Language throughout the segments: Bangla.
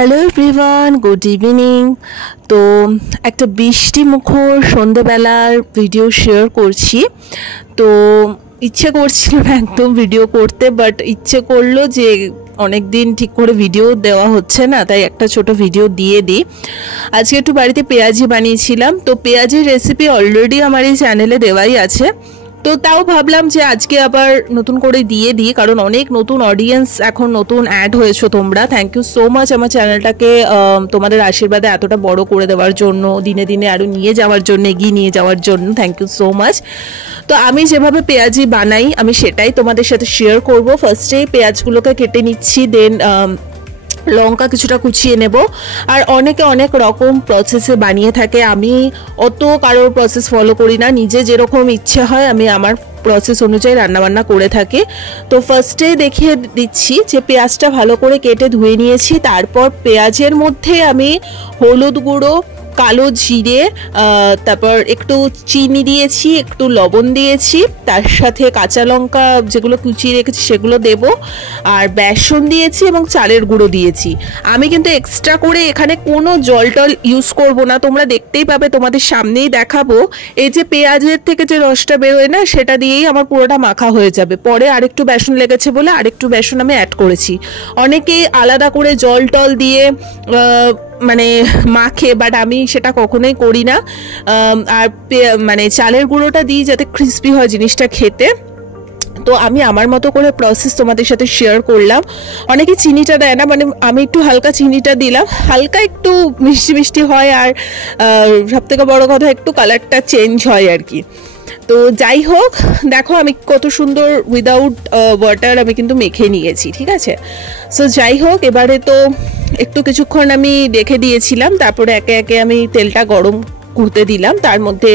Hello everyone, good evening. তো একটা বৃষ্টি মুখর সন্ধ্যেবেলার ভিডিও শেয়ার করছি। তো ইচ্ছে করছিল না একদম ভিডিও করতে, বাট ইচ্ছে করলো যে অনেক দিন ঠিক করে ভিডিও দেওয়া হচ্ছে না, তাই একটা ছোট ভিডিও দিয়ে দিই। আজকে একটু বাড়িতে পেঁয়াজি বানিয়েছিলাম। তো পেঁয়াজির রেসিপি অলরেডি আমার এই চ্যানেলে দেওয়াই আছে, তো তাও ভাবলাম যে আজকে আবার নতুন করে দিয়ে দিই, কারণ অনেক নতুন অডিয়েন্স এখন নতুন অ্যাড হয়েছো তোমরা। থ্যাংক ইউ সো মাচ আমার চ্যানেলটাকে তোমাদের আশীর্বাদে এতটা বড় করে দেওয়ার জন্য, দিনে দিনে আরও নিয়ে যাওয়ার জন্য, এগিয়ে নিয়ে যাওয়ার জন্য থ্যাংক ইউ সো মাচ। তো আমি যেভাবে পেঁয়াজি বানাই আমি সেটাই তোমাদের সাথে শেয়ার করব। ফার্স্টেই পেঁয়াজগুলোকে কেটে নিচ্ছি, দেন লঙ্কা কিছুটা কুচিয়ে নেব। আর অনেকে অনেক রকম প্রসেসে বানিয়ে থাকে, আমি অত কারোর প্রসেস ফলো করি না, নিজে যেরকম ইচ্ছে হয় আমি আমার প্রসেস অনুযায়ী রান্নাবান্না করে থাকি। তো ফার্স্টে দেখিয়ে দিচ্ছি যে পেঁয়াজটা ভালো করে কেটে ধুয়ে নিয়েছি। তারপর পেঁয়াজের মধ্যে আমি হলুদ গুঁড়ো, কালো জিরে, তারপর একটু চিনি দিয়েছি, একটু লবণ দিয়েছি, তার সাথে কাঁচা লঙ্কা যেগুলো কুচিয়ে রেখেছি সেগুলো দেব, আর বেসন দিয়েছি এবং চালের গুঁড়ো দিয়েছি। আমি কিন্তু এক্সট্রা করে এখানে কোনো জল টল ইউজ করব না, তোমরা দেখতেই পাবে, তোমাদের সামনেই দেখাবো। এই যে পেঁয়াজের থেকে যে রসটা বেরোয় না, সেটা দিয়েই আমার পুরোটা মাখা হয়ে যাবে। পরে আরেকটু বেসন লেগেছে বলে আরেকটু বেসন আমি অ্যাড করেছি। অনেকেই আলাদা করে জল টল দিয়ে মানে মাখে, বাট আমি সেটা কখনোই করি না। আর মানে চালের গুঁড়োটা দিই যাতে ক্রিস্পি হয় জিনিসটা খেতে। তো আমি আমার মতো করে প্রসেস তোমাদের সাথে শেয়ার করলাম। অনেকে চিনিটা দেয় না, মানে আমি একটু হালকা চিনিটা দিলাম, হালকা একটু মিষ্টি মিষ্টি হয়, আর সবথেকে বড় কথা একটু কালারটা চেঞ্জ হয় আর কি। তো যাই হোক, দেখো আমি কত সুন্দর উইদাউট ওয়াটার আমি কিন্তু মেখে নিয়েছি, ঠিক আছে। সো যাই হোক, এবারে তো একটু কিছুক্ষণ আমি রেখে দিয়েছিলাম, তারপরে একে একে আমি তেলটা গরম করতে দিলাম, তার মধ্যে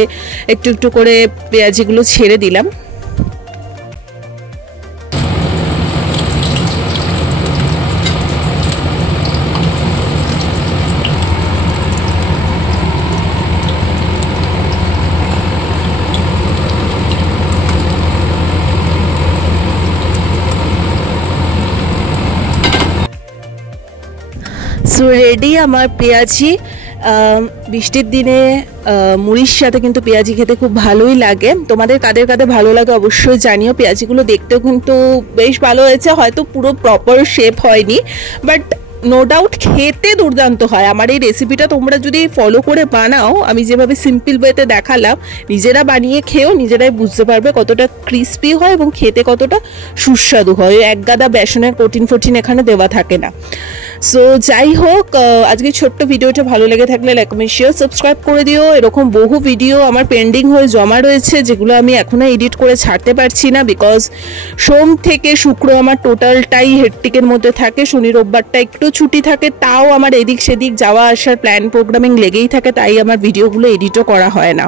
একটু একটু করে পেঁয়াজিগুলো ছেড়ে দিলাম। সো রেডি আমার পেঁয়াজি। বৃষ্টির দিনে মুড়ির সাথে কিন্তু পেঁয়াজি খেতে খুব ভালোই লাগে। তোমাদের কাদের কাদের ভালো লাগে অবশ্যই জানিও। পেঁয়াজিগুলো দেখতেও কিন্তু বেশ ভালো হয়েছে, হয়তো পুরো প্রপার শেপ হয়নি, বাট নো ডাউট খেতে দুর্দান্ত হয়। আমার এই রেসিপিটা তোমরা যদি ফলো করে বানাও, আমি যেভাবে সিম্পল ওয়েতে দেখালাম, নিজেরা বানিয়ে খেয়েও নিজেরাই বুঝতে পারবে কতটা ক্রিস্পি হয় এবং খেতে কতটা সুস্বাদু হয়। এক গাদা বেসনের কঠিন ফটিন এখানে দেওয়া থাকে না। সো যাই হোক, আজকে ছোট্ট ভিডিওটা ভালো লেগে থাকলে লাইক কমেন্ট শেয়ার সাবস্ক্রাইব করে দিও। এরকম বহু ভিডিও আমার পেন্ডিং হয়ে জমা রয়েছে, যেগুলো আমি এখনও এডিট করে ছাড়তে পারছি না, বিকজ সোম থেকে শুক্র আমার টোটালটাই হেডটিকের মধ্যে থাকে। শনি রোববারটা একটু ছুটি থাকে, তাও আমার এদিক সেদিক যাওয়া আসার প্ল্যান প্রোগ্রামিং লেগেই থাকে, তাই আমার ভিডিওগুলো এডিটও করা হয় না।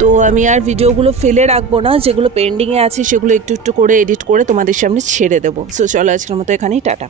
তো আমি আর ভিডিওগুলো ফেলে রাখবো না, যেগুলো পেন্ডিংয়ে আছে সেগুলো একটু একটু করে এডিট করে তোমাদের সামনে ছেড়ে দেবো। সো চলো আজকের মতো এখানেই, টাটা।